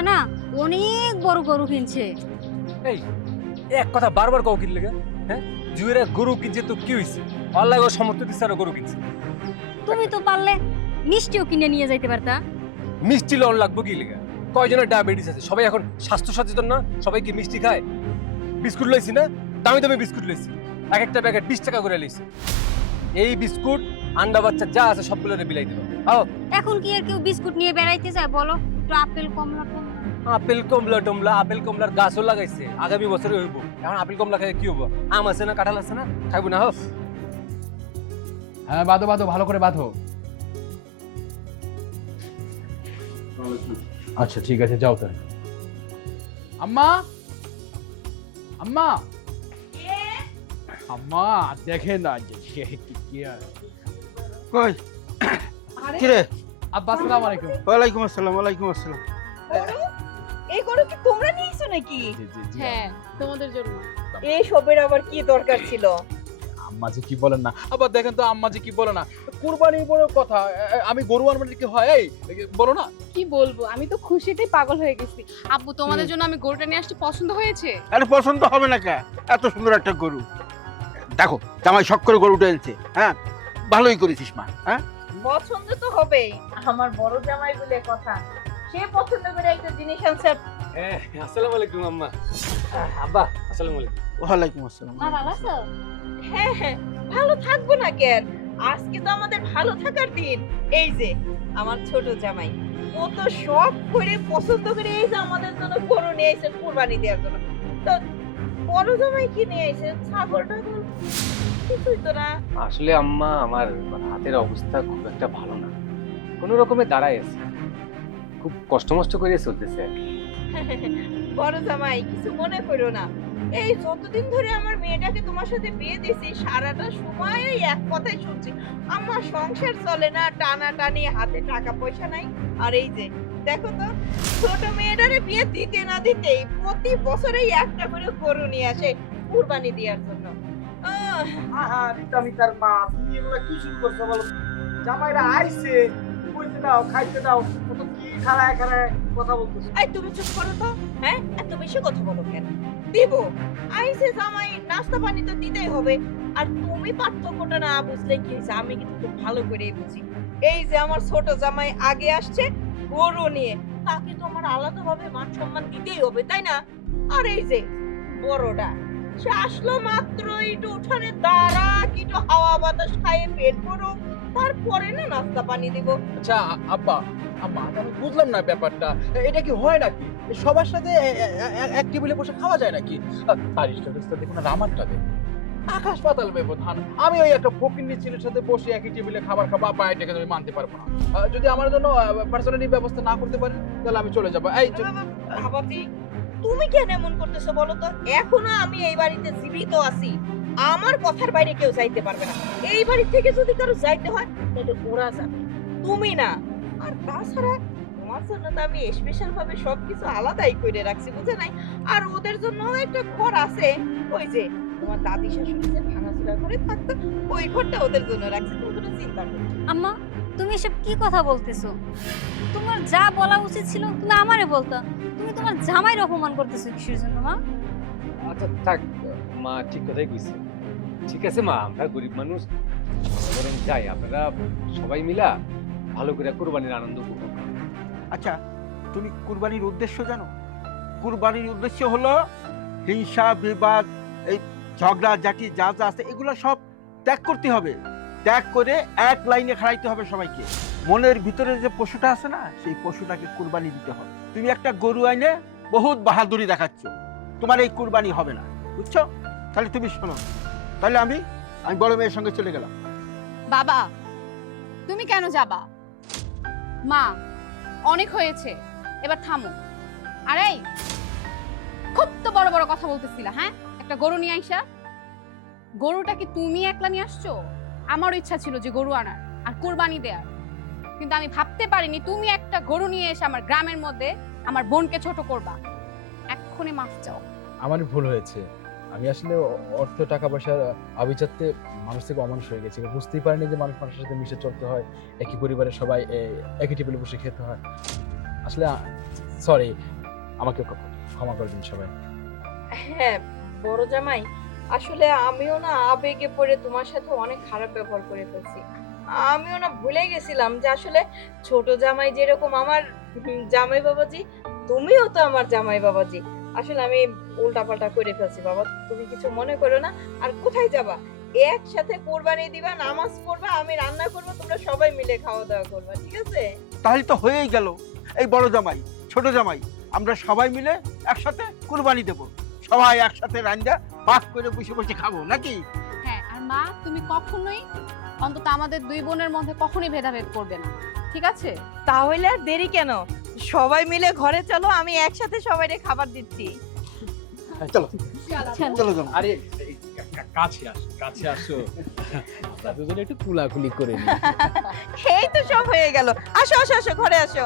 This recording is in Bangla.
জুয়েরা না অনেক বড় গরু কিনছে। এই এক কথা বারবার কাউ কিনলে গে? হ্যাঁ, জুয়েরা গরু কিনছে তো কি হইছে? আল্লাহ ও সমর্থ দিচ্ছে আর গরু কিনছে। তুমি তো পারলে মিষ্টিও কিনে নিয়ে যাইতে পারতা। মিষ্টি লন লাগবো কি লেগে? কয়জনের ডায়াবেটিস আছে? সবাই এখন স্বাস্থ্য সচেতন না? সবাই কি মিষ্টি খায়? বিস্কুট লইছি না, দামি দামি বিস্কুট লইছি, এক একটা প্যাকেট 20 টাকা করে লইছি। এই বিস্কুট আন্ডা বাচ্চা যা আছে সবগুলো বিলাই দেবো। আও এখন কি আর কেউ বিস্কুট নিয়ে বেড়াইতে যায় বলো? একটু আপেল কমলা টমলা। আপেল কমলা টমলা, আপেল কমলার গাছও লাগাইছে, আগামী বছরে হইব। এখন আপেল কমলা খাই কি হবো? আম আছে না, কাঁঠাল আছে না, খাইবো না? হোক হ্যাঁ বাঁধো বাঁধো, ভালো করে বাঁধো। আচ্ছা ঠিক আছে, যাও তাহলে। আম্মা, আম্মা, আম্মা দেখে না যে কি আর। কই কি রে? আব্বা আসসালামু আলাইকুম। ওয়ালাইকুম আসসালাম। ওয়ালাইকুম আসসালাম। এই গরু কি তোমরা নিয়েছো নাকি? জি জি জি। হ্যাঁ তোমাদের জন্য। এই সবের আবার কি দরকার ছিল? আম্মা যে কি বলেন না, আবার দেখেন তো আম্মা যে কি বলে না, কুরবানি বড় কথা, আমি গরু আনবো কি হয়? এই বলো না। কি বলবো, আমি তো খুশিতেই পাগল হয়ে গেছি। আব্বু তোমাদের জন্য আমি গরুটা নিয়ে আসতে পছন্দ হয়েছে। আরে পছন্দ হবে না কে? এত সুন্দর একটা গরু। দেখো জামাই শখ করে গরুটা এনেছে। হ্যাঁ ভালোই করেছিস মা। হ্যাঁ পছন্দ তো হবেই, আমার বড় জামাই বলে কথা। সে পছন্দ করে একটা জিনিস আনছে। হ্যাঁ, আসসালামু আলাইকুম আম্মা। আব্বা আসসালামু আলাইকুম। ওয়ালাইকুম আসসালাম। মা ভালো আছো? হ্যাঁ হ্যাঁ, ভালো থাকবো না কেন? আজকে তো আমাদের ভালো থাকার দিন। এই যে আমার ছোট জামাই, ও তো শখ করে পছন্দ করে এই যে আমাদের জন্য গরু নিয়ে এসেছেন কুরবানি দেওয়ার জন্য। তো বড় জামাই কি নিয়ে এসেছেন? ছাগল টাগল কিছুই তো না। আসলে আম্মা আমার হাতের অবস্থা খুব একটা ভালো না, কোনো রকমে দাঁড়ায় আছে, খুব কষ্ট মষ্ট করে চলতেছে। বড় জামাই কিছু মনে করো না। এই যতদিন ধরে আমার মেয়েটাকে তোমার সাথে বিয়ে দিয়েছি, সারাটা সময় এই এক কথাই শুনছি, আমার সংসার চলে না, টানা টানি, হাতে টাকা পয়সা নাই। আর এই যে দেখো তো, ছোট মেয়েটারে বিয়ে দিতে না দিতেই প্রতি বছরেই একটা করে গরু নিয়ে আসে কুরবানি দেওয়ার জন্য। আমি তার মা, তুমি এগুলো কি শুরু করছো বলো? জামাইরা আইছে, কইতে দাও, খাইতে দাও, কত কি খাড়ায় খাড়ায় কথা বলতেছো। এই তুমি চুপ করো তো। হ্যাঁ, এত বেশি কথা বলো কেন? দিব আইসে জামাই, নাস্তা পানি তো দিতেই হবে। আর তুমি পার্থক্যটা না বুঝলে কি হয়েছে? আমি কিন্তু খুব ভালো করেই বুঝি। এই যে আমার ছোট জামাই আগে আসছে গরু নিয়ে, তাকে তো আমার আলাদাভাবে মান সম্মান দিতেই হবে, তাই না? আর এই যে বড়টা, সে আসলো মাত্র একটু উঠানে দাঁড়া, একটু হাওয়া বাতাস খাইয়ে পেট ভরুক, তারপরে না নাস্তা পানি দিব। আচ্ছা আব্বা, আম্মা আমি বুঝলাম না ব্যাপারটা, এটা কি হয় নাকি? সবার সাথে এক টেবিলে বসে খাওয়া যায় নাকি? তার স্ট্যাটাসটা দেখুন না, আমারটা দেখুন, আকাশ পাতাল ব্যবধান। আমি ওই একটা ফকিন্নি ছেলের সাথে বসে একই টেবিলে খাবার খাবো, আব্বা এটাকে আমি মানতে পারবো না। যদি আমার জন্য পার্সোনালি ব্যবস্থা না করতে পারেন তাহলে আমি চলে যাবো। এই ভাবাতি, তুমি কেন এমন করতেছো বলো তো? এখনো আমি এই বাড়িতে জীবিত আছি, আমার কথার বাইরে কেউ যাইতে পারবে না। এই বাড়ি থেকে যদি কারো যাইতে হয় তাহলে ওরা যাবে, তুমি না। আর তাছাড়া তোমার জন্য তো আমি স্পেশাল ভাবে সবকিছু আলাদাই করে রাখছি, বুঝে নাই? আর ওদের জন্য একটা ঘর আছে, ওই যে তোমার দাদি শাশুড়ি যে ভাঙাচোরা করে থাকতো, ওই ঘরটা ওদের জন্য রাখছি, তুমি কোনো চিন্তা করো না। আম্মা তুমি এসব কি কথা বলতেছো? তোমার যা বলা উচিত ছিল তুমি আমারে বলতা। তুমি তোমার জামাইয়ের অপমান করতেছো কিসের জন্য মা? আচ্ছা থাক মা, ঠিক কথাই কইছে। ঠিক আছে মা, আমরা গরিব মানুষ, বরং যাই, আপনারা সবাই মিলা ভালো করে কুরবানির আনন্দ উপভোগ করুন। আচ্ছা তুমি কুরবানির উদ্দেশ্য জানো? কুরবানির উদ্দেশ্য হলো হিংসা বিবাদ, এই ঝগড়া ঝাঁটি যা যা আছে এগুলো সব ত্যাগ করতে হবে। ত্যাগ করে এক লাইনে খাড়াইতে হবে সবাইকে। মনের ভিতরে যে পশুটা আছে না, সেই পশুটাকে কুরবানি দিতে হবে। তুমি একটা গরু আইনে বহুত বাহাদুরি দেখাচ্ছ, তোমার এই কুরবানি হবে না, বুঝছো? তাহলে তুমি শোনো, তাহলে আমি বড় মেয়ের সঙ্গে চলে গেলাম। বাবা তুমি কেন যাবা? মা অনেক হয়েছে, এবার থামো। আরে খুব তো বড় বড় কথা বলতেছিলা। হ্যাঁ, একটা গরু নিয়ে আইসা, গরুটা কি তুমি একলা নিয়ে আসছো? আমারও ইচ্ছা ছিল যে গরু আনার আর কুরবানি দেয়ার, কিন্তু আমি ভাবতে পারিনি তুমি একটা গরু নিয়ে এসে আমার গ্রামের মধ্যে আমার বোনকে ছোট করবা। এক্ষুনি মাফ চাও। আমারই ভুল হয়েছে, আমি আসলে অর্থ টাকা পয়সার আভিজাত্যে মানুষ থেকে অমানুষ হয়ে গেছি, বুঝতেই পারিনি যে মানুষের সাথে মিশে চলতে হয়, একই পরিবারের সবাই একই টেবিলে বসে খেতে হয়। আসলে সরি, আমাকে ক্ষমা করে দিন সবাই। হ্যাঁ বড় জামাই, আসলে আমিও না আবেগে পড়ে তোমার সাথে অনেক খারাপ ব্যবহার করে ফেলছি। আমিও না ভুলে গেছিলাম যে আসলে ছোট জামাই যেরকম আমার জামাই বাবাজি, তুমিও তো আমার জামাই বাবাজি। আসলে আমি উল্টাপাল্টা করে ফেলছি বাবা, তুমি কিছু মনে করো না। আর কোথায় যাবা? একসাথে কোরবানি দিবা, নামাজ পড়বা, আমি রান্না করবো, তোমরা সবাই মিলে খাওয়া দাওয়া করবা, ঠিক আছে? তাহলে তো হয়েই গেল। এই বড় জামাই ছোট জামাই আমরা সবাই মিলে একসাথে কুরবানি দেব, সবাই একসাথে রান্না পাক করে বসে বসে খাবো নাকি? হ্যাঁ, আর মা তুমি কখনোই অন্তত আমাদের দুই বোনের মধ্যে কখনোই ভেদাভেদ করবে না, ঠিক আছে? তাহলে আর দেরি কেন, সবাই মিলে ঘরে চলো, আমি একসাথে সবাইকে খাবার দিচ্ছি। চলো চলো জামাই। আরে কাছে আসো, আমরা দুজনে একটু কুলাকুলি করে নিই। এই তো সব হয়ে গেল, আসো আসো আসো, ঘরে আসো।